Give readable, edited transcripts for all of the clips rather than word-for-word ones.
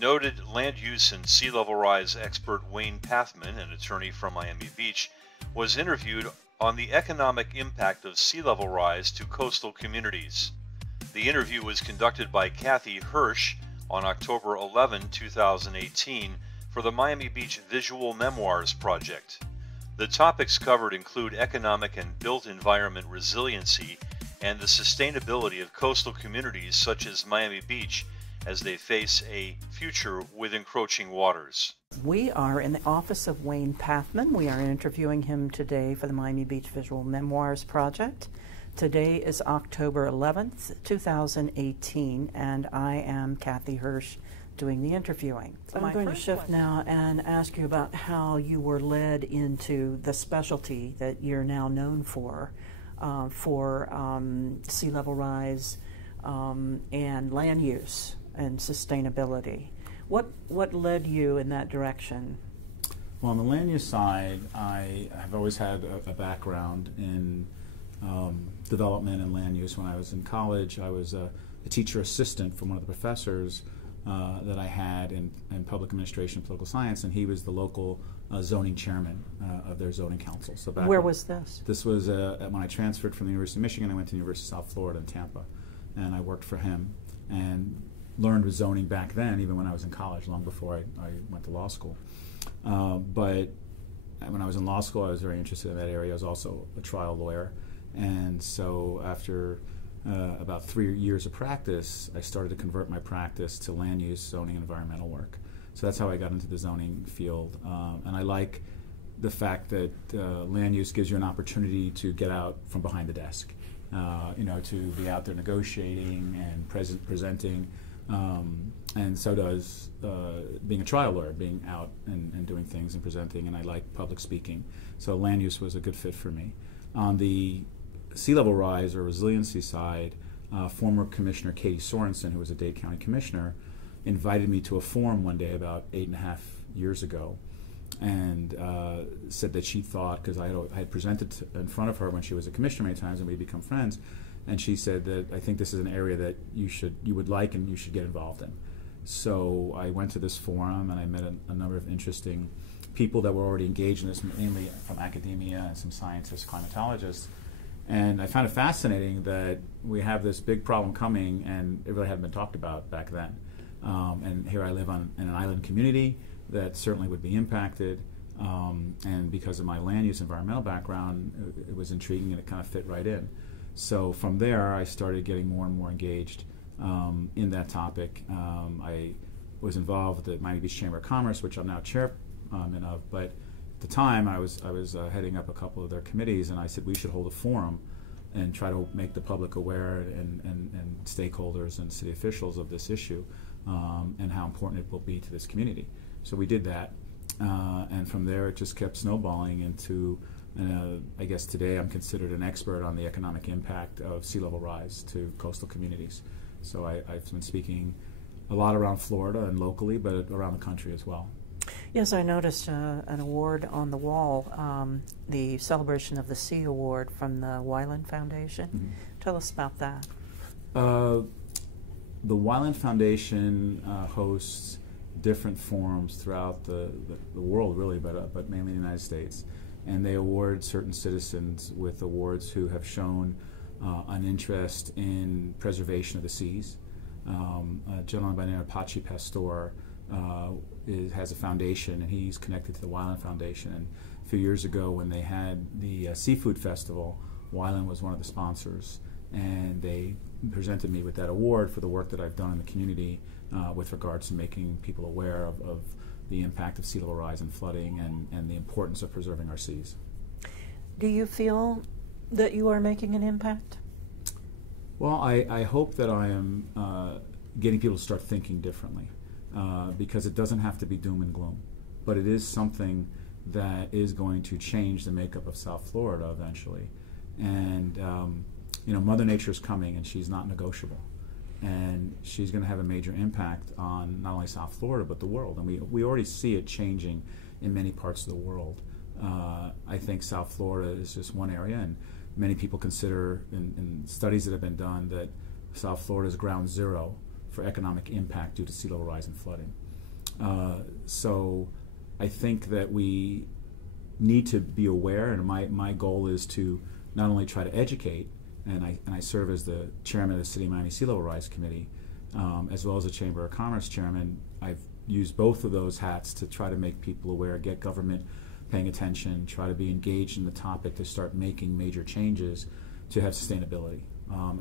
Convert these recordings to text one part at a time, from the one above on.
Noted land use and sea level rise expert Wayne Pathman, an attorney from Miami Beach, was interviewed on the economic impact of sea level rise to coastal communities. The interview was conducted by Carl Hersh on October 11, 2018 for the Miami Beach Visual Memoirs Project. The topics covered include economic and built environment resiliency and the sustainability of coastal communities such as Miami Beach as they face a future with encroaching waters. We are in the office of Wayne Pathman. We are interviewing him today for the Miami Beach Visual Memoirs Project. Today is October 11th, 2018, and I am Carl Hersh doing the interviewing. So I'm going to shift now and ask you about how you were led into the specialty that you're now known for sea level rise and land use and sustainability. What led you in that direction? Well, on the land use side, I have always had a background in development and land use. When I was in college, I was a teacher assistant for one of the professors that I had in public administration and political science, and he was the local zoning chairman of their zoning council. So where was this? This was when I transferred from the University of Michigan. I went to the University of South Florida in Tampa, and I worked for him and learned with zoning back then, even when I was in college, long before I went to law school. But when I was in law school, I was very interested in that area. I was also a trial lawyer, and so after about 3 years of practice, I started to convert my practice to land use, zoning, and environmental work. So that's how I got into the zoning field. And I like the fact that land use gives you an opportunity to get out from behind the desk, to be out there negotiating and presenting. And so does being a trial lawyer, being out and doing things and presenting, and I like public speaking. So land use was a good fit for me. On the sea level rise or resiliency side, former Commissioner Katie Sorensen, who was a Dade County Commissioner, invited me to a forum one day about 8.5 years ago, and said that she thought, because I had presented in front of her when she was a commissioner many times and we'd become friends, and she said that I think this is an area that you would like and you should get involved in. So I went to this forum and I met a number of interesting people that were already engaged in this, mainly from academia and some scientists, climatologists. And I found it fascinating that we have this big problem coming and it really hadn't been talked about back then. And here I live in an island community that certainly would be impacted. And because of my land use environmental background, it was intriguing and it kind of fit right in. So from there, I started getting more and more engaged in that topic. I was involved with the Miami Beach Chamber of Commerce, which I'm now chairman of, but at the time I was heading up a couple of their committees, and I said we should hold a forum and try to make the public aware and stakeholders and city officials of this issue and how important it will be to this community. So we did that, and from there it just kept snowballing into I guess today I'm considered an expert on the economic impact of sea level rise to coastal communities. So I've been speaking a lot around Florida and locally, but around the country as well. Yes, I noticed an award on the wall, the Celebration of the Sea Award from the Wyland Foundation. Mm-hmm. Tell us about that. The Wyland Foundation hosts different forums throughout the world, really, but mainly in the United States. And they award certain citizens with awards who have shown an interest in preservation of the seas. A gentleman by the name of Pachi Pastor has a foundation, and he's connected to the Wyland Foundation. And a few years ago, when they had the Seafood Festival, Wyland was one of the sponsors, and they presented me with that award for the work that I've done in the community with regards to making people aware of the impact of sea level rise and flooding and the importance of preserving our seas. Do you feel that you are making an impact? Well, I hope that I am getting people to start thinking differently because it doesn't have to be doom and gloom, but it is something that is going to change the makeup of South Florida eventually. And Mother Nature is coming, and she's not negotiable. And she's going to have a major impact on not only South Florida but the world. And we already see it changing in many parts of the world. I think South Florida is just one area, and many people consider in studies that have been done that South Florida is ground zero for economic impact due to sea level rise and flooding. So I think that we need to be aware, and my goal is to not only try to educate, and I serve as the chairman of the City of Miami Sea Level Rise Committee, as well as the Chamber of Commerce chairman. I've used both of those hats to try to make people aware, get government paying attention, try to be engaged in the topic to start making major changes to have sustainability.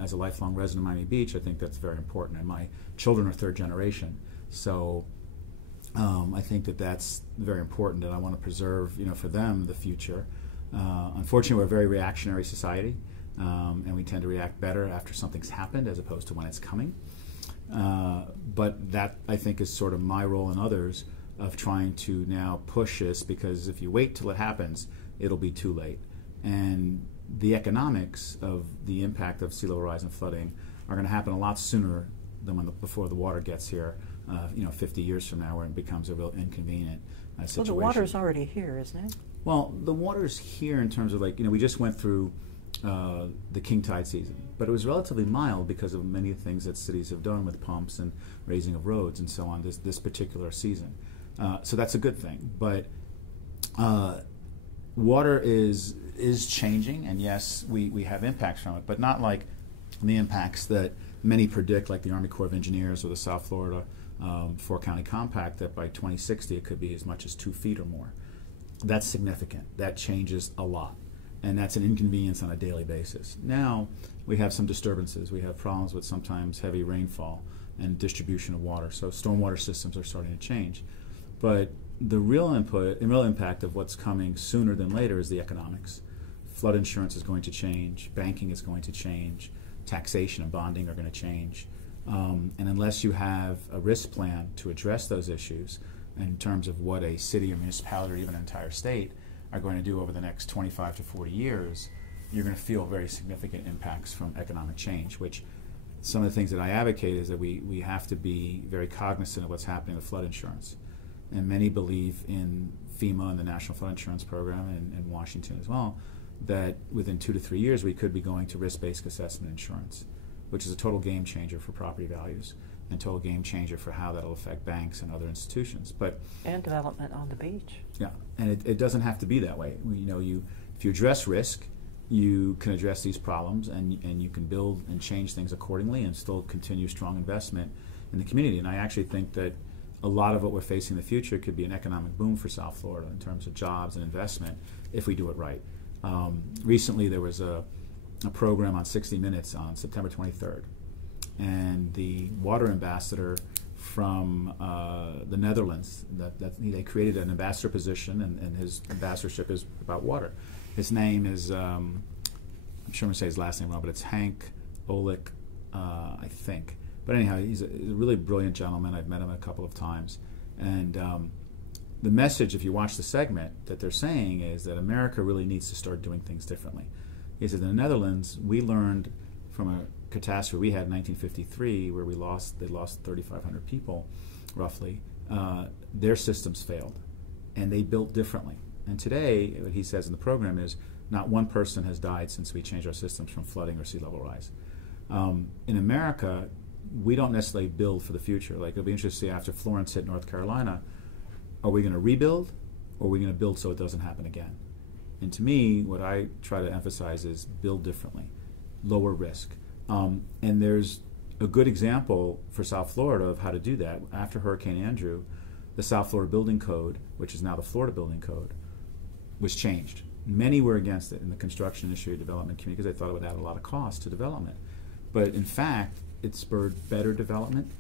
As a lifelong resident of Miami Beach, I think that's very important, and my children are third generation, so I think that that's very important, and I want to preserve, for them the future. Unfortunately, we're a very reactionary society, and we tend to react better after something's happened as opposed to when it's coming. But that, I think, is sort of my role and others of trying to now push this, because if you wait till it happens, it'll be too late. And the economics of the impact of sea level rise and flooding are going to happen a lot sooner than before the water gets here, 50 years from now, where it becomes a real inconvenient situation. Well, the water's already here, isn't it? Well, the water's here in terms of, we just went through the king tide season, but it was relatively mild because of many things that cities have done with pumps and raising of roads and so on this particular season. So that's a good thing. But water is changing, and yes, we have impacts from it, but not like the impacts that many predict, like the Army Corps of Engineers or the South Florida four-county compact, that by 2060 it could be as much as 2 feet or more. That's significant. That changes a lot, and that's an inconvenience on a daily basis. Now we have some disturbances. We have problems with sometimes heavy rainfall and distribution of water, so stormwater systems are starting to change. But the real impact of what's coming sooner than later is the economics. Flood insurance is going to change, banking is going to change, taxation and bonding are going to change. And unless you have a risk plan to address those issues in terms of what a city or municipality or even an entire state are going to do over the next 25 to 40 years, you're going to feel very significant impacts from economic change, which some of the things that I advocate is that we have to be very cognizant of what's happening with flood insurance. And many believe in FEMA and the National Flood Insurance Program, and Washington as well, that within 2 to 3 years we could be going to risk-based assessment insurance, which is a total game changer for property values and total game changer for how that'll affect banks and other institutions. And development on the beach. Yeah, and it doesn't have to be that way. If you address risk, you can address these problems, and you can build and change things accordingly and still continue strong investment in the community. And I actually think that a lot of what we're facing in the future could be an economic boom for South Florida in terms of jobs and investment if we do it right. Recently there was a program on 60 Minutes on September 23rd, and the water ambassador from the Netherlands, they created an ambassador position, and his ambassadorship is about water. His name is, I'm sure I'm going to say his last name wrong, but it's Hank Olik, I think. But anyhow, he's a really brilliant gentleman. I've met him a couple of times. And the message, if you watch the segment, that they're saying is that America really needs to start doing things differently. He said in the Netherlands, we learned from a catastrophe we had in 1953 where they lost 3,500 people, roughly. Their systems failed, and they built differently. And today, what he says in the program is, not one person has died since we changed our systems from flooding or sea level rise. In America, we don't necessarily build for the future. Like, it'll be interesting to see after Florence hit North Carolina, are we going to rebuild, or are we going to build so it doesn't happen again? And to me, what I try to emphasize is build differently, lower risk. And there's a good example for South Florida of how to do that. After Hurricane Andrew, the South Florida Building Code, which is now the Florida Building Code, was changed. Many were against it in the construction industry development community because they thought it would add a lot of cost to development. But in fact, it spurred better development,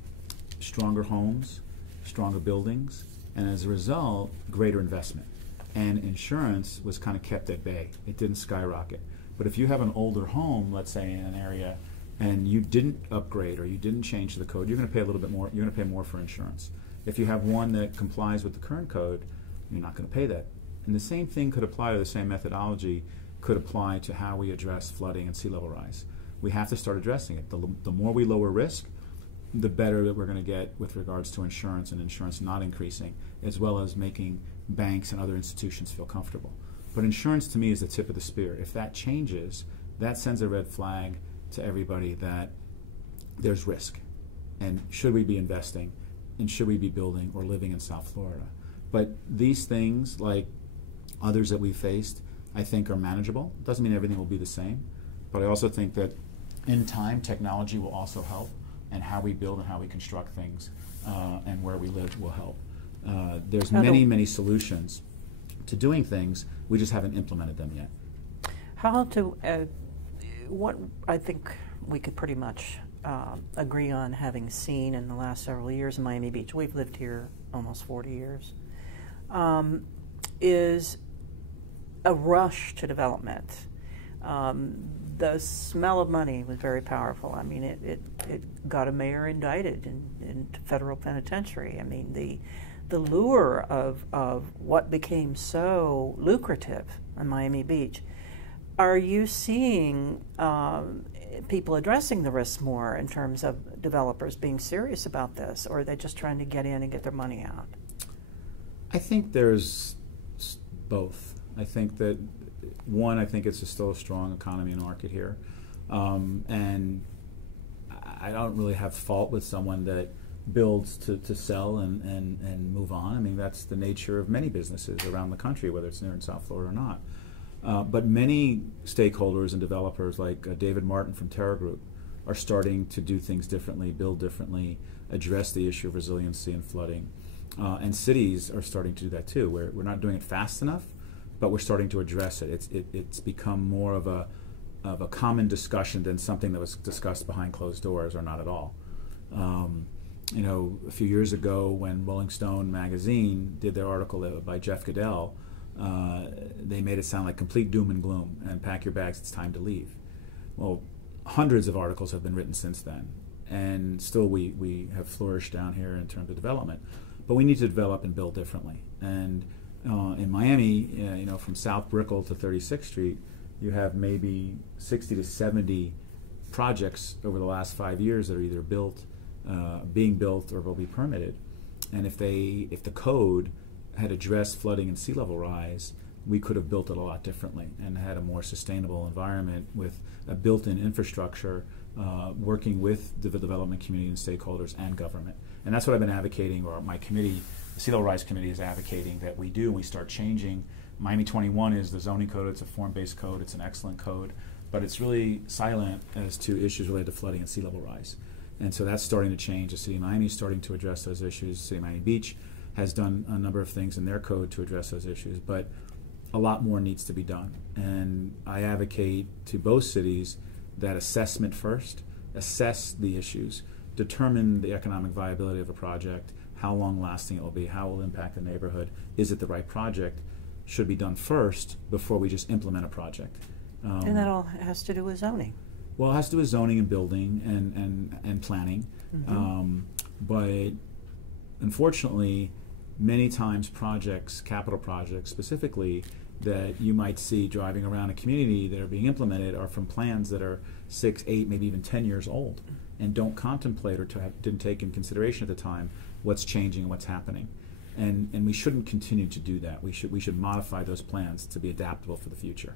stronger homes, stronger buildings, and as a result, greater investment. And insurance was kind of kept at bay. It didn't skyrocket. But if you have an older home, let's say in an area, and you didn't upgrade or you didn't change the code, you're going to pay a little bit more. You're going to pay more for insurance. If you have one that complies with the current code, you're not going to pay that. And the same thing could apply, to the same methodology could apply to how we address flooding and sea level rise. We have to start addressing it. The more we lower risk, the better that we're going to get with regards to insurance, and insurance not increasing, as well as making banks and other institutions feel comfortable. But insurance, to me, is the tip of the spear. If that changes, that sends a red flag to everybody that there's risk. And should we be investing? and should we be building or living in South Florida? But these things, like others that we've faced, I think are manageable. Doesn't mean everything will be the same, but I also think that in time, technology will also help, and how we build and how we construct things and where we live will help. There's many solutions to doing things. We just haven't implemented them yet. How to, what I think we could pretty much agree on, having seen in the last several years in Miami Beach, we've lived here almost 40 years, is a rush to development. The smell of money was very powerful. I mean, it got a mayor indicted in federal penitentiary. I mean, the lure of what became so lucrative in Miami Beach. Are you seeing people addressing the risks more in terms of developers being serious about this, or are they just trying to get in and get their money out? I think there's both. I think that, one, I think it's still a strong economy and market here. And I don't really have fault with someone that builds to sell and move on. I mean, that's the nature of many businesses around the country, whether it's here in South Florida or not. But many stakeholders and developers, like David Martin from Terra Group, are starting to do things differently, build differently, address the issue of resiliency and flooding. And cities are starting to do that too. We're not doing it fast enough, but we're starting to address it. It's become more of a common discussion than something that was discussed behind closed doors, or not at all. You know, a few years ago when Rolling Stone magazine did their article by Jeff Goodell, they made it sound like complete doom and gloom, and pack your bags, it's time to leave. Well, hundreds of articles have been written since then, and still we have flourished down here in terms of development. But we need to develop and build differently. And in Miami, you know, from South Brickell to 36th Street, you have maybe 60 to 70 projects over the last 5 years that are either built, being built, or will be permitted. And if the code had addressed flooding and sea level rise, we could have built it a lot differently and had a more sustainable environment with a built-in infrastructure, working with the development community and stakeholders and government. And that's what I've been advocating, or my committee, the Sea Level Rise Committee, is advocating that we do, and we start changing. Miami 21 is the zoning code. It's a form-based code. It's an excellent code, but it's really silent as to issues related to flooding and sea level rise. And so that's starting to change. The City of Miami is starting to address those issues. The City of Miami Beach has done a number of things in their code to address those issues, but a lot more needs to be done. And I advocate to both cities that assessment first, assess the issues, determine the economic viability of a project, how long lasting it will be, how it will impact the neighborhood, is it the right project, should be done first before we just implement a project. And that all has to do with zoning. Well, it has to do with zoning and building and planning. Mm-hmm. But unfortunately, many times projects, capital projects specifically, that you might see driving around a community that are being implemented are from plans that are 6, 8, maybe even 10 years old, and don't contemplate or didn't take in consideration at the time what's changing and what's happening. And we shouldn't continue to do that. We should modify those plans to be adaptable for the future.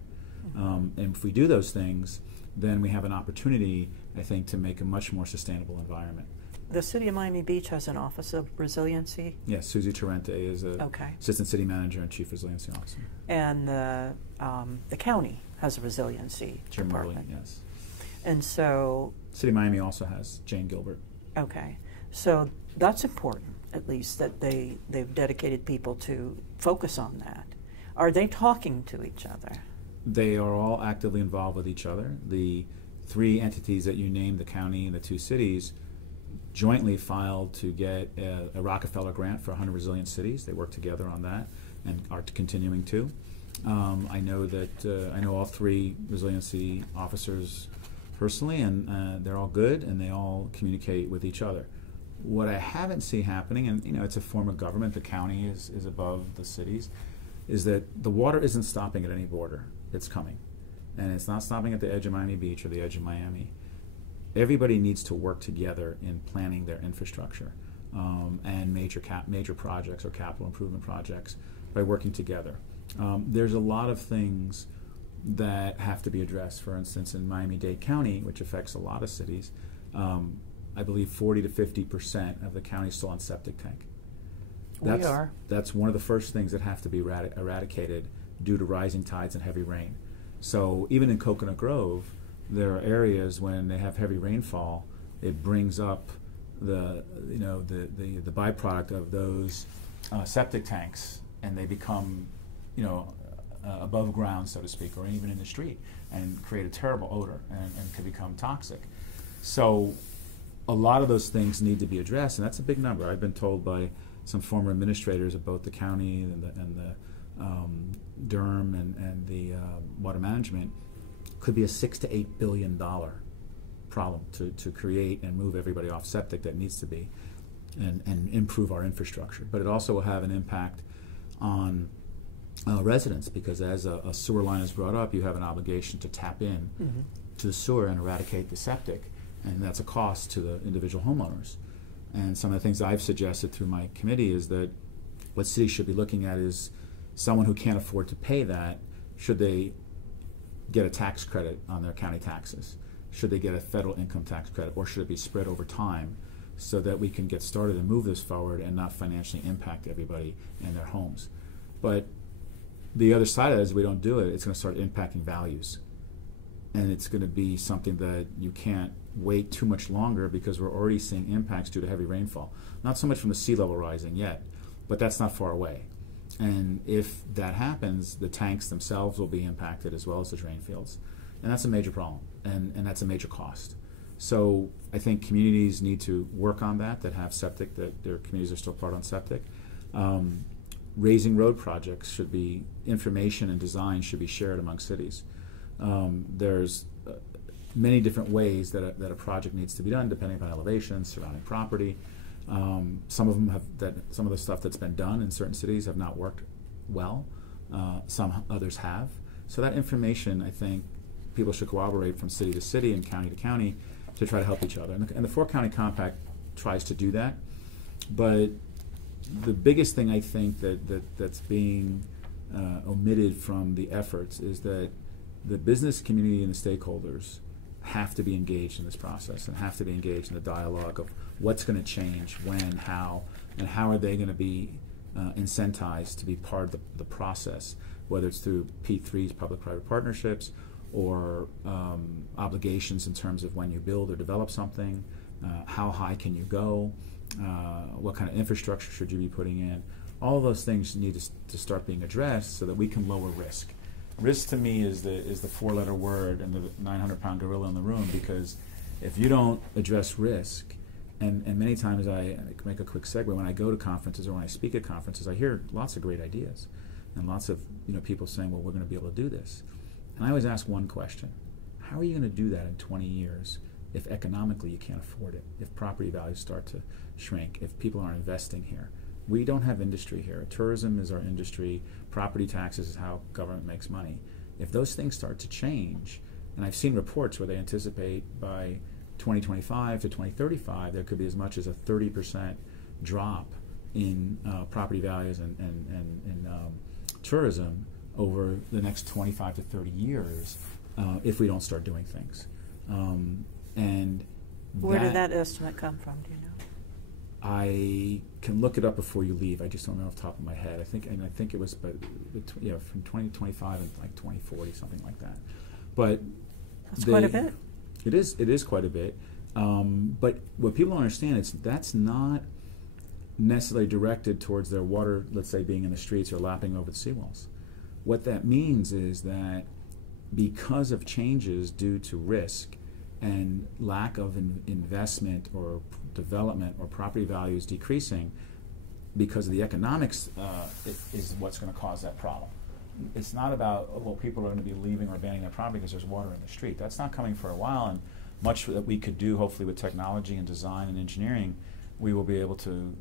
And if we do those things, then we have an opportunity, I think, to make a much more sustainable environment. The City of Miami Beach has an Office of Resiliency. Yes, Susie Torrente is the Assistant City Manager and Chief Resiliency Officer. And the county has a Resiliency Department. Yes. And so City of Miami also has Jane Gilbert. Okay, so that's important, at least, that they've dedicated people to focus on that. Are they talking to each other? They are all actively involved with each other. The 3 entities that you named, the county and the 2 cities, jointly filed to get a Rockefeller grant for 100 resilient cities. They work together on that and are continuing to. I know all 3 resiliency officers personally, and they're all good, and they all communicate with each other. What I haven't seen happening, and you know, it's a form of government, the county is above the cities, is that the water isn't stopping at any border. It's coming. And it's not stopping at the edge of Miami Beach or the edge of Miami. Everybody needs to work together in planning their infrastructure and major projects or capital improvement projects by working together. There's a lot of things that have to be addressed. For instance, in Miami-Dade County, which affects a lot of cities, I believe 40 to 50% of the county is still on septic tank. We are. That's one of the first things that have to be eradicated due to rising tides and heavy rain. So even in Coconut Grove, there are areas when they have heavy rainfall, it brings up the byproduct of those septic tanks, and they become above ground, so to speak, or even in the street, and create a terrible odor and can become toxic. So a lot of those things need to be addressed, and that's a big number. I've been told by some former administrators of both the county and the Durham and the water management, could be a $6 to $8 billion problem to create and move everybody off septic that needs to be, and improve our infrastructure. But it also will have an impact on residents, because as a sewer line is brought up, you have an obligation to tap in to the sewer and eradicate the septic, and that's a cost to the individual homeowners. And some of the things I've suggested through my committee is that what cities should be looking at is someone who can't afford to pay that, should they get a tax credit on their county taxes? Should they get a federal income tax credit, or should it be spread over time so that we can get started and move this forward and not financially impact everybody and their homes? But the other side of that is, if we don't do it, it's going to start impacting values. And it's going to be something that you can't wait too much longer, because we're already seeing impacts due to heavy rainfall. Not so much from the sea level rising yet, but that's not far away. And if that happens, the tanks themselves will be impacted as well as the drain fields. And that's a major problem, and that's a major cost. So I think communities need to work on that have septic, that their communities are still part on septic. Raising road projects should be, information and design should be shared among cities. There's many different ways that a project needs to be done, depending upon elevation, surrounding property. Some of the stuff that's been done in certain cities have not worked well. Some others have. So that information, I think, people should cooperate from city to city and county to county to try to help each other. And the 4-County Compact tries to do that. But the biggest thing I think that's being omitted from the efforts is that the business community and the stakeholders have to be engaged in this process, and have to be engaged in the dialogue of what's going to change, when, how, and how are they going to be incentivized to be part of the process, whether it's through P3s, public-private partnerships, or obligations in terms of when you build or develop something, how high can you go, what kind of infrastructure should you be putting in. All of those things need to start being addressed so that we can lower risk. Risk to me is the 4-letter word and the 900-pound gorilla in the room, because if you don't address risk, and many times I make a quick segue, when I go to conferences or when I speak at conferences, I hear lots of great ideas and lots of people saying, well, we're going to be able to do this. And I always ask one question: how are you going to do that in 20 years if economically you can't afford it, if property values start to shrink, if people aren't investing here? We don't have industry here. Tourism is our industry. Property taxes is how government makes money. If those things start to change, and I've seen reports where they anticipate by 2025 to 2035 there could be as much as a 30% drop in property values and tourism over the next 25 to 30 years if we don't start doing things. And where did that estimate come from, do you know? I can look it up before you leave. I just don't know off the top of my head. I think it was from 2025 and like 2040, something like that. But that's quite a bit. It is quite a bit. But what people don't understand is that's not necessarily directed towards their water, let's say, being in the streets or lapping over the seawalls. What that means is that because of changes due to risk and lack of investment or development or property values decreasing, because of the economics is what's going to cause that problem. It's not about, well, people are going to be leaving or abandoning their property because there's water in the street. That's not coming for a while, and much that we could do, hopefully, with technology and design and engineering, we will be able to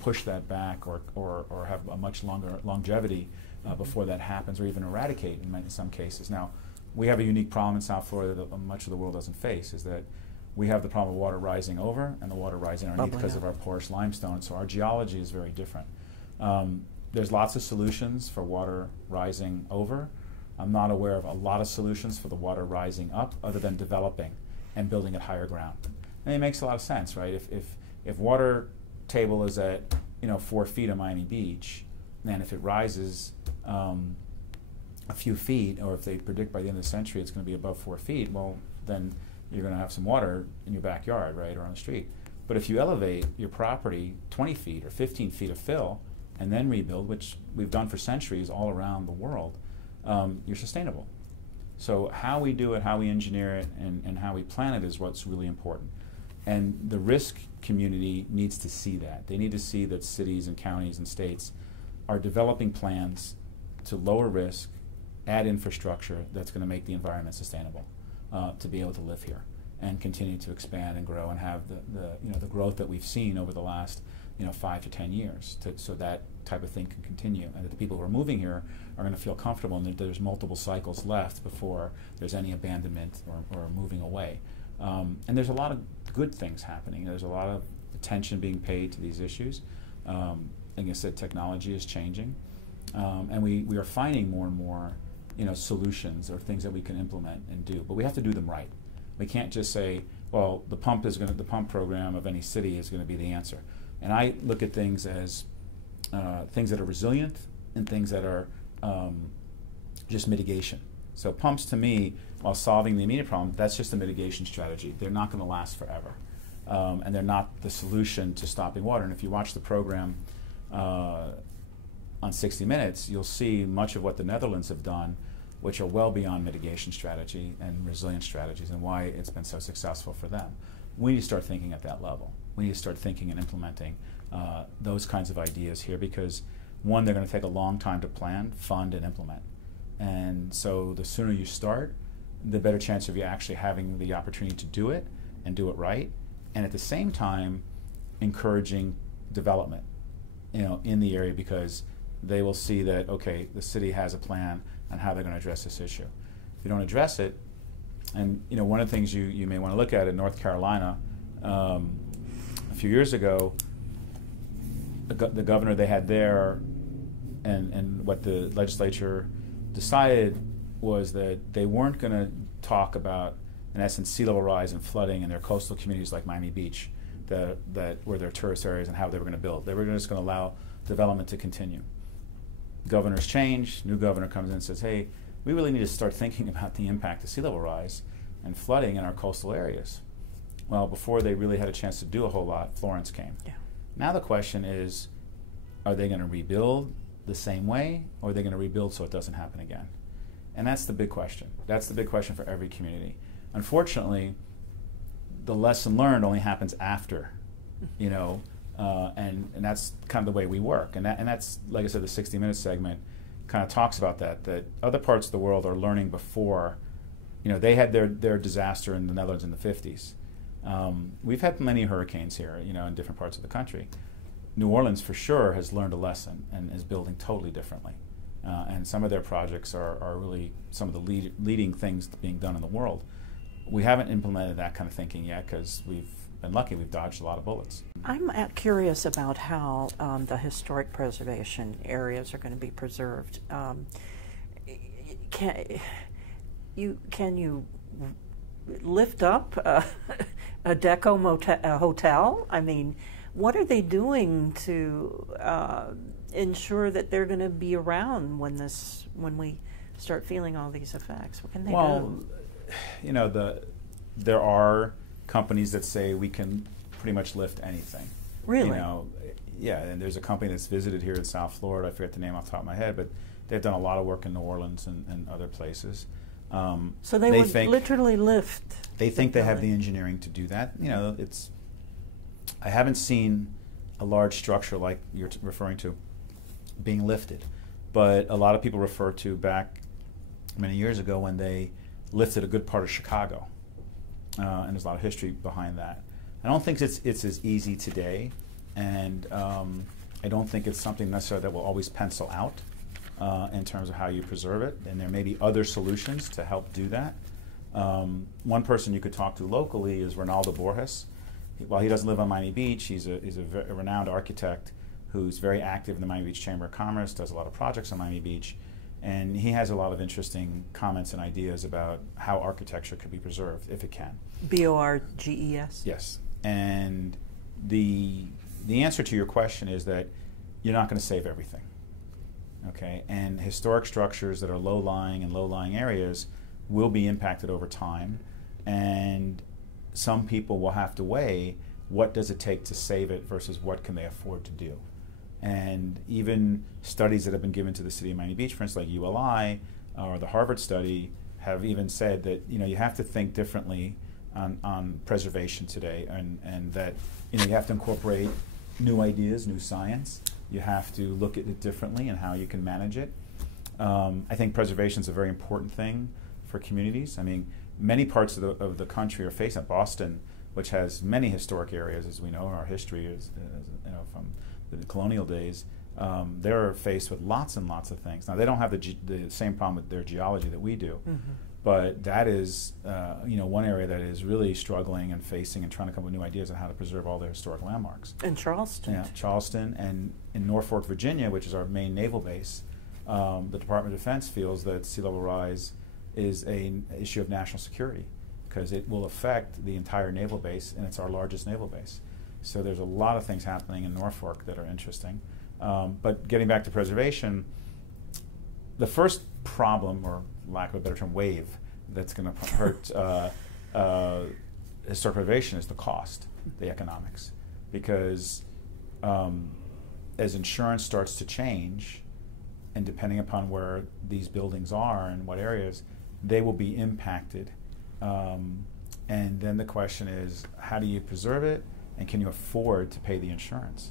push that back or have a much longer longevity before that happens, or even eradicate in some cases. Now, we have a unique problem in South Florida that much of the world doesn't face, is that we have the problem of water rising over and the water rising underneath because of our porous limestone, so our geology is very different. There's lots of solutions for water rising over. I'm not aware of a lot of solutions for the water rising up other than developing. and building at higher ground. And it makes a lot of sense, right? If water table is at 4 feet on Miami Beach, and if it rises a few feet, or if they predict by the end of the century it's going to be above 4 feet, well, then you're going to have some water in your backyard, right, or on the street. But if you elevate your property 20 feet or 15 feet of fill and then rebuild, which we've done for centuries all around the world, you're sustainable. So how we do it, how we engineer it, and how we plan it is what's really important. And the risk community needs to see that. They need to see that cities and counties and states are developing plans to lower risk, add infrastructure that's going to make the environment sustainable, to be able to live here and continue to expand and grow and have the growth that we've seen over the last 5 to 10 years, so that type of thing can continue, and that the people who are moving here are going to feel comfortable, and that there's multiple cycles left before there's any abandonment or moving away. And there's a lot of good things happening. There's a lot of attention being paid to these issues. Like I said, technology is changing, and we are finding more and more solutions or things that we can implement and do. But we have to do them right. We can't just say, well, the pump program of any city is going to be the answer. And I look at things as things that are resilient and things that are just mitigation. So pumps, to me, while solving the immediate problem, that's just a mitigation strategy. They're not going to last forever. And they're not the solution to stopping water. And if you watch the program on 60 Minutes, you'll see much of what the Netherlands have done, which are well beyond mitigation strategy and resilience strategies, and why it's been so successful for them. We need to start thinking at that level. We need to start thinking and implementing those kinds of ideas here, because one, they're going to take a long time to plan, fund, and implement. And so the sooner you start, the better chance of you actually having the opportunity to do it and do it right, and at the same time encouraging development in the area, because they will see that, okay, the city has a plan on how they're going to address this issue. If you don't address it, and one of the things you may want to look at in North Carolina, a few years ago, the governor they had there, and what the legislature decided was that they weren't going to talk about, in essence, sea level rise and flooding in their coastal communities like Miami Beach, that were their tourist areas, and how they were going to build. They were just going to allow development to continue. Governors change, new governor comes in and says, hey, we really need to start thinking about the impact of sea level rise and flooding in our coastal areas. Well, before they really had a chance to do a whole lot, Florence came. Yeah. Now the question is, are they going to rebuild the same way, or are they going to rebuild so it doesn't happen again? And that's the big question. That's the big question for every community. Unfortunately, the lesson learned only happens after, and that's kind of the way we work. And that's, like I said, the 60 Minutes segment kind of talks about that other parts of the world are learning before. They had their disaster in the Netherlands in the 50s. We've had many hurricanes here, in different parts of the country. New Orleans, for sure, has learned a lesson and is building totally differently. And some of their projects are really some of the leading things being done in the world. We haven't implemented that kind of thinking yet, because we've been lucky. We've dodged a lot of bullets. I'm curious about how the historic preservation areas are going to be preserved. Can you lift up a deco hotel? I mean, what are they doing to ensure that they're going to be around when we start feeling all these effects? What can they do? There are companies that say we can pretty much lift anything. Really? Yeah, and there's a company that's visited here in South Florida. I forget the name off the top of my head, but they've done a lot of work in New Orleans and other places. So they would literally lift. They think they have the engineering to do that. I haven't seen a large structure like you're referring to being lifted, but a lot of people refer to back many years ago when they lifted a good part of Chicago, and there's a lot of history behind that. I don't think it's as easy today, and I don't think it's something necessarily that will always pencil out in terms of how you preserve it, and there may be other solutions to help do that. One person you could talk to locally is Ronaldo Borges. While he doesn't live on Miami Beach, he's a renowned architect who's very active in the Miami Beach Chamber of Commerce, does a lot of projects on Miami Beach, And he has a lot of interesting comments and ideas about how architecture could be preserved if it can. BORGES? Yes. And the answer to your question is that you're not going to save everything. Okay? And historic structures that are low-lying and low-lying areas will be impacted over time. And some people will have to weigh what does it take to save it versus what can they afford to do. And even studies that have been given to the city of Miami Beach, for instance, like ULI or the Harvard study, have even said that you have to think differently on preservation today, and that you have to incorporate new ideas, new science. You have to look at it differently and how you can manage it. I think preservation is a very important thing for communities. I mean, many parts of the country are facing Boston, which has many historic areas, as we know in our history, from the colonial days. They're faced with lots and lots of things. Now, they don't have the same problem with their geology that we do, but that is one area that is really struggling and facing and trying to come up with new ideas on how to preserve all their historic landmarks. In Charleston. Yeah, Charleston, and in Norfolk, Virginia, which is our main naval base, the Department of Defense feels that sea level rise is an issue of national security because it will affect the entire naval base, and it's our largest naval base. So there's a lot of things happening in Norfolk that are interesting. But getting back to preservation, the first problem, or lack of a better term, wave, that's going to hurt historic preservation is the cost, the economics. Because as insurance starts to change, and depending upon where these buildings are and what areas, they will be impacted. And then the question is, how do you preserve it? And can you afford to pay the insurance?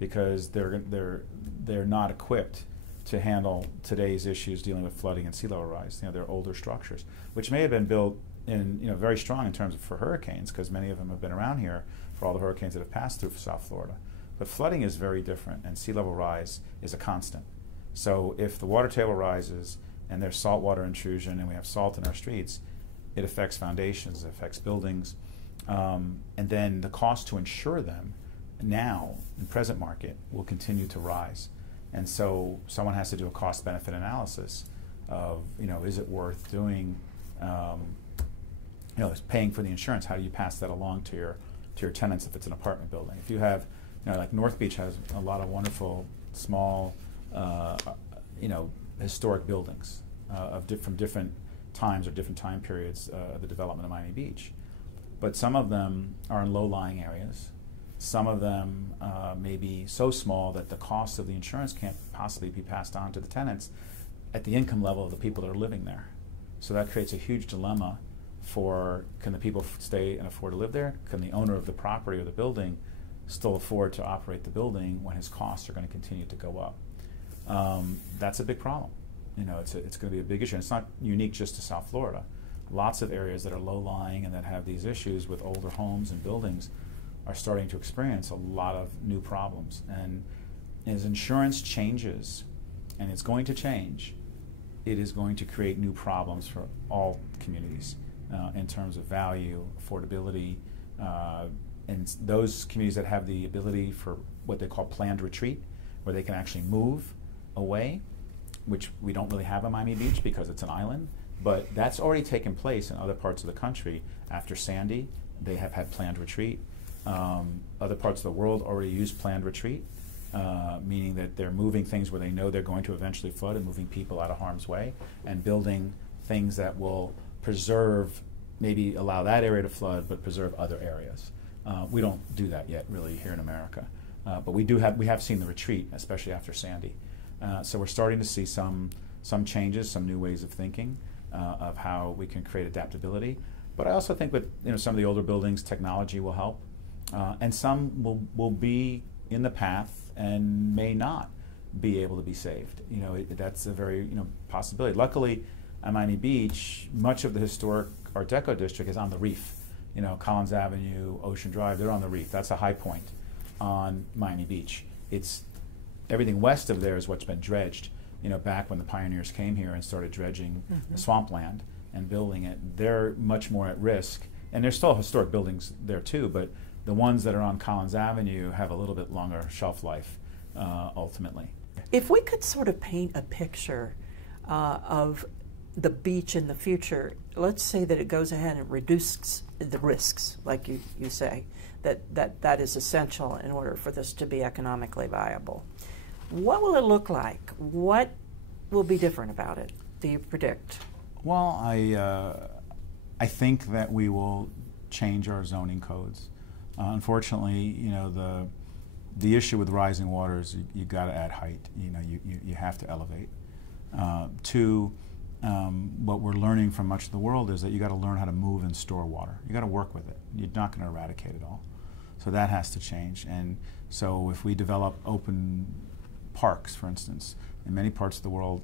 Because they're not equipped to handle today's issues dealing with flooding and sea level rise. They're older structures, which may have been built in very strong in terms of for hurricanes, because many of them have been around here for all the hurricanes that have passed through South Florida. But flooding is very different, and sea level rise is a constant. So if the water table rises and there's saltwater intrusion and we have salt in our streets, it affects foundations, it affects buildings. And then the cost to insure them now in the present market will continue to rise. And so someone has to do a cost-benefit analysis of, is it worth doing, paying for the insurance? How do you pass that along to your tenants if it's an apartment building? If you have, like North Beach has a lot of wonderful small, historic buildings from different times or different time periods of the development of Miami Beach. But some of them are in low-lying areas. Some of them may be so small that the cost of the insurance can't possibly be passed on to the tenants at the income level of the people that are living there. So that creates a huge dilemma for, can the people stay and afford to live there? Can the owner of the property or the building still afford to operate the building when his costs are going to continue to go up? That's a big problem. It's going to be a big issue. And it's not unique just to South Florida. Lots of areas that are low-lying and that have these issues with older homes and buildings are starting to experience a lot of new problems. And as insurance changes, and it's going to change, it is going to create new problems for all communities in terms of value, affordability, and those communities that have the ability for what they call planned retreat, where they can actually move away, which we don't really have in Miami Beach because it's an island. But that's already taken place in other parts of the country. After Sandy, they have had planned retreat. Other parts of the world already use planned retreat, meaning that they're moving things where they know they're going to eventually flood and moving people out of harm's way and building things that will preserve, maybe allow that area to flood, but preserve other areas. We don't do that yet, really, here in America. But we have seen the retreat, especially after Sandy. So we're starting to see some changes, some new ways of thinking. Of how we can create adaptability. But I also think with some of the older buildings, technology will help. And some will be in the path and may not be able to be saved. That's a very possibility. Luckily, at Miami Beach, much of the historic Art Deco district is on the reef. Collins Avenue, Ocean Drive, they're on the reef. That's a high point on Miami Beach. It's everything west of there is what's been dredged. Back when the pioneers came here and started dredging the swampland and building it, they're much more at risk. And there's still historic buildings there too, but the ones that are on Collins Avenue have a little bit longer shelf life, ultimately. If we could sort of paint a picture of the beach in the future, let's say that it goes ahead and reduces the risks, like you say, that is essential in order for this to be economically viable. What will it look like? What will be different about it, do you predict? Well, I think that we will change our zoning codes. Unfortunately, you know, the issue with rising water is you got to add height. You know, you have to elevate. Two, what we're learning from much of the world is that you got to learn how to move and store water. You got to work with it. You're not going to eradicate it all. So that has to change. And so if we develop open parks, for instance, in many parts of the world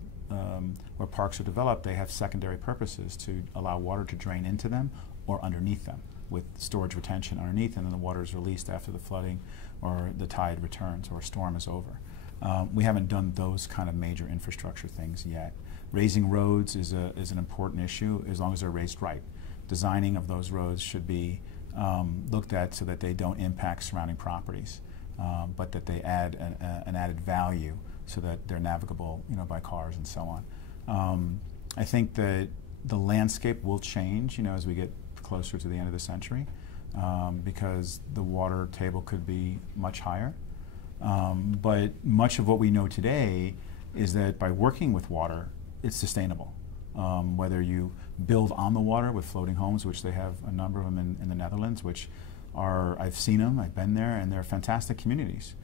where parks are developed, they have secondary purposes to allow water to drain into them or underneath them, with storage retention underneath, and then the water is released after the flooding or the tide returns or a storm is over. We haven't done those kind of major infrastructure things yet. Raising roads is an important issue as long as they're raised right. Designing of those roads should be looked at so that they don't impact surrounding properties, but that they add an added value so that they're navigable, you know, by cars and so on. I think that the landscape will change, you know, as we get closer to the end of the century, because the water table could be much higher. But much of what we know today is that by working with water, it's sustainable. Whether you build on the water with floating homes, which they have a number of them in the Netherlands, which are, I've seen them, I've been there, and they're fantastic communities.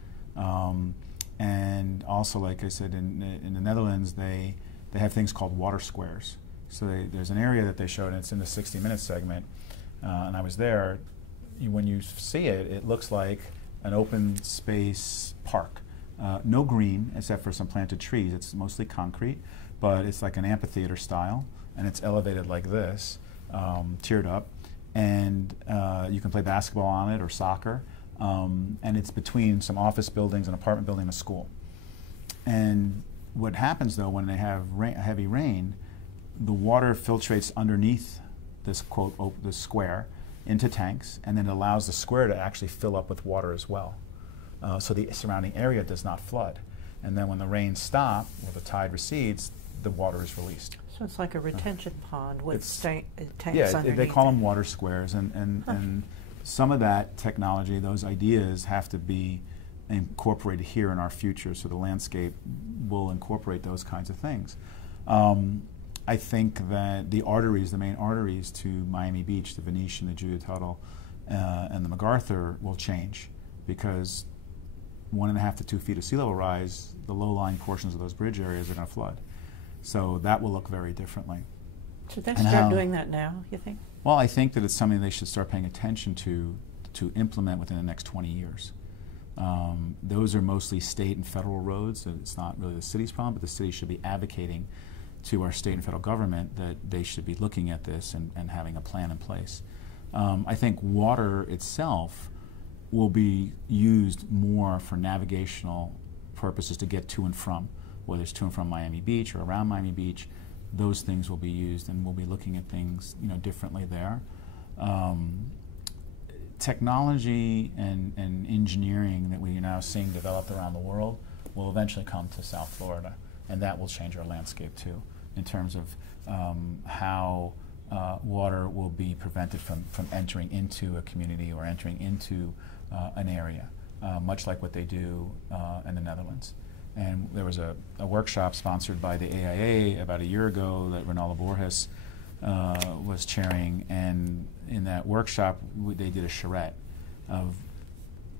And also, like I said, in the Netherlands, they have things called water squares. So there's an area that they showed, and it's in the 60 Minutes segment, and I was there. When you see it, it looks like an open space park. No green, except for some planted trees. It's mostly concrete, but it's like an amphitheater style, and it's elevated like this, tiered up, and you can play basketball on it or soccer, and it's between some office buildings, an apartment building, and a school. And what happens, though, when they have heavy rain, the water filtrates underneath this, quote, this square into tanks, and then it allows the square to actually fill up with water as well. So the surrounding area does not flood. And then when the rains stop, or the tide recedes, the water is released. So it's like a retention pond with tanks yeah, underneath. They call them water squares, and some of that technology, those ideas, have to be incorporated here in our future, so the landscape will incorporate those kinds of things. I think that the arteries, the main arteries to Miami Beach, the Venetian, the Judith Tuttle, and the MacArthur will change, because 1.5 to 2 feet of sea level rise, the low-lying portions of those bridge areas are going to flood. So that will look very differently. Should they start doing that now, you think? Well, I think that it's something they should start paying attention to implement within the next 20 years. Those are mostly state and federal roads, and it's not really the city's problem, but the city should be advocating to our state and federal government that they should be looking at this and having a plan in place. I think water itself will be used more for navigational purposes to get to and from, whether it's to and from Miami Beach or around Miami Beach. Those things will be used, and we'll be looking at things, you know, differently there. Technology and engineering that we are now seeing developed around the world will eventually come to South Florida, and that will change our landscape too, in terms of how water will be prevented from entering into a community or entering into an area, much like what they do in the Netherlands. And there was a workshop sponsored by the AIA about a year ago that Ronaldo Borges was chairing, and in that workshop they did a charrette of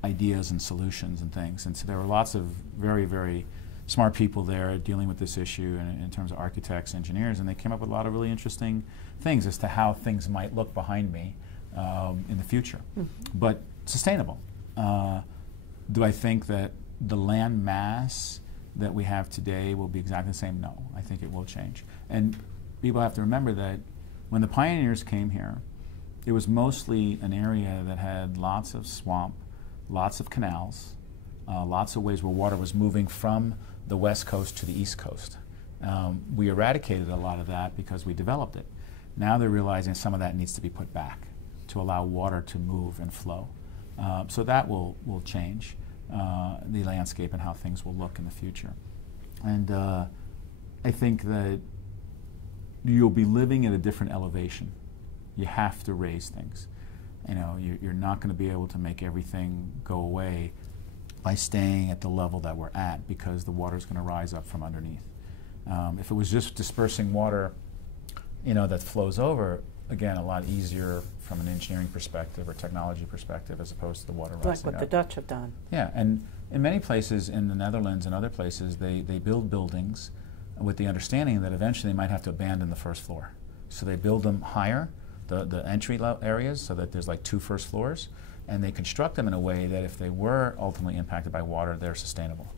ideas and solutions and things. And so there were lots of very, very smart people there dealing with this issue in terms of architects, engineers, and they came up with a lot of really interesting things as to how things might look behind me in the future. But sustainable. Do I think that the land mass that we have today will be exactly the same? No, I think it will change. And people have to remember that when the pioneers came here, it was mostly an area that had lots of swamp, lots of canals, lots of ways where water was moving from the west coast to the east coast. We eradicated a lot of that because we developed it. Now they're realizing some of that needs to be put back to allow water to move and flow. So that will change the landscape and how things will look in the future. And I think that you'll be living at a different elevation. You have to raise things. You know, you're not going to be able to make everything go away by staying at the level that we're at, because the water is going to rise up from underneath. If it was just dispersing water, you know, that flows over, again, a lot easier from an engineering perspective or technology perspective, as opposed to the water rising up. Like what the Dutch have done. Yeah, and in many places in the Netherlands and other places, they build buildings with the understanding that eventually they might have to abandon the first floor. So they build them higher, the entry areas, so that there's like 2 first floors, and they construct them in a way that if they were ultimately impacted by water, they're sustainable.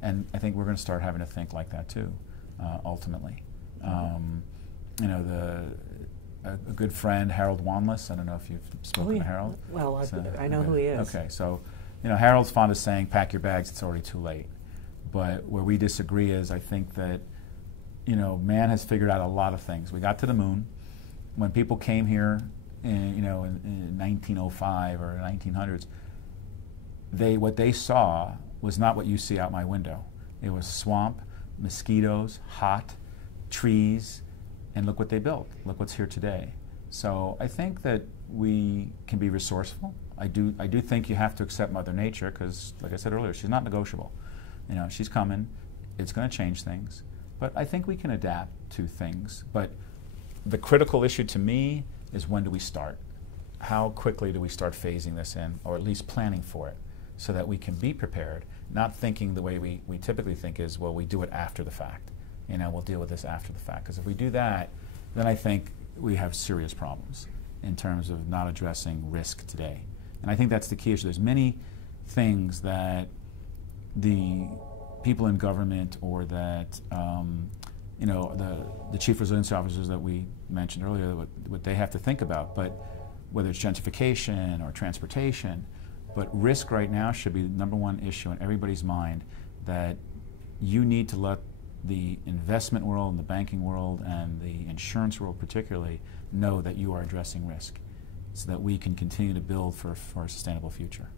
And I think we're going to start having to think like that too, ultimately. You know, a good friend, Harold Wanless, I don't know if you've spoken to Harold. Well, I know who he is. Okay, so, you know, Harold's fond of saying, pack your bags, it's already too late. But where we disagree is, I think that, you know, man has figured out a lot of things. We got to the moon. When people came here in 1905 or 1900s, what they saw was not what you see out my window. It was swamp, mosquitoes, hot, trees, and look what they built. Look what's here today. So I think that we can be resourceful. I do think you have to accept Mother Nature, because, like I said earlier, she's not negotiable. You know, she's coming. It's going to change things. But I think we can adapt to things. But the critical issue to me is, when do we start? How quickly do we start phasing this in, or at least planning for it, so that we can be prepared, not thinking the way we typically think is, well, we do it after the fact. You know, we'll deal with this after the fact. Because if we do that, then I think we have serious problems in terms of not addressing risk today. And I think that's the key issue. There's many things that the people in government, or that you know, the chief resiliency officers that we mentioned earlier, what they have to think about, but whether it's gentrification or transportation, but risk right now should be the #1 issue in everybody's mind, that you need to let the investment world and the banking world and the insurance world particularly know that you are addressing risk, so that we can continue to build for a sustainable future.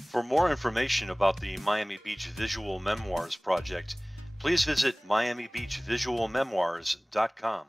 For more information about the Miami Beach Visual Memoirs project, please visit MiamiBeachVisualMemoirs.com.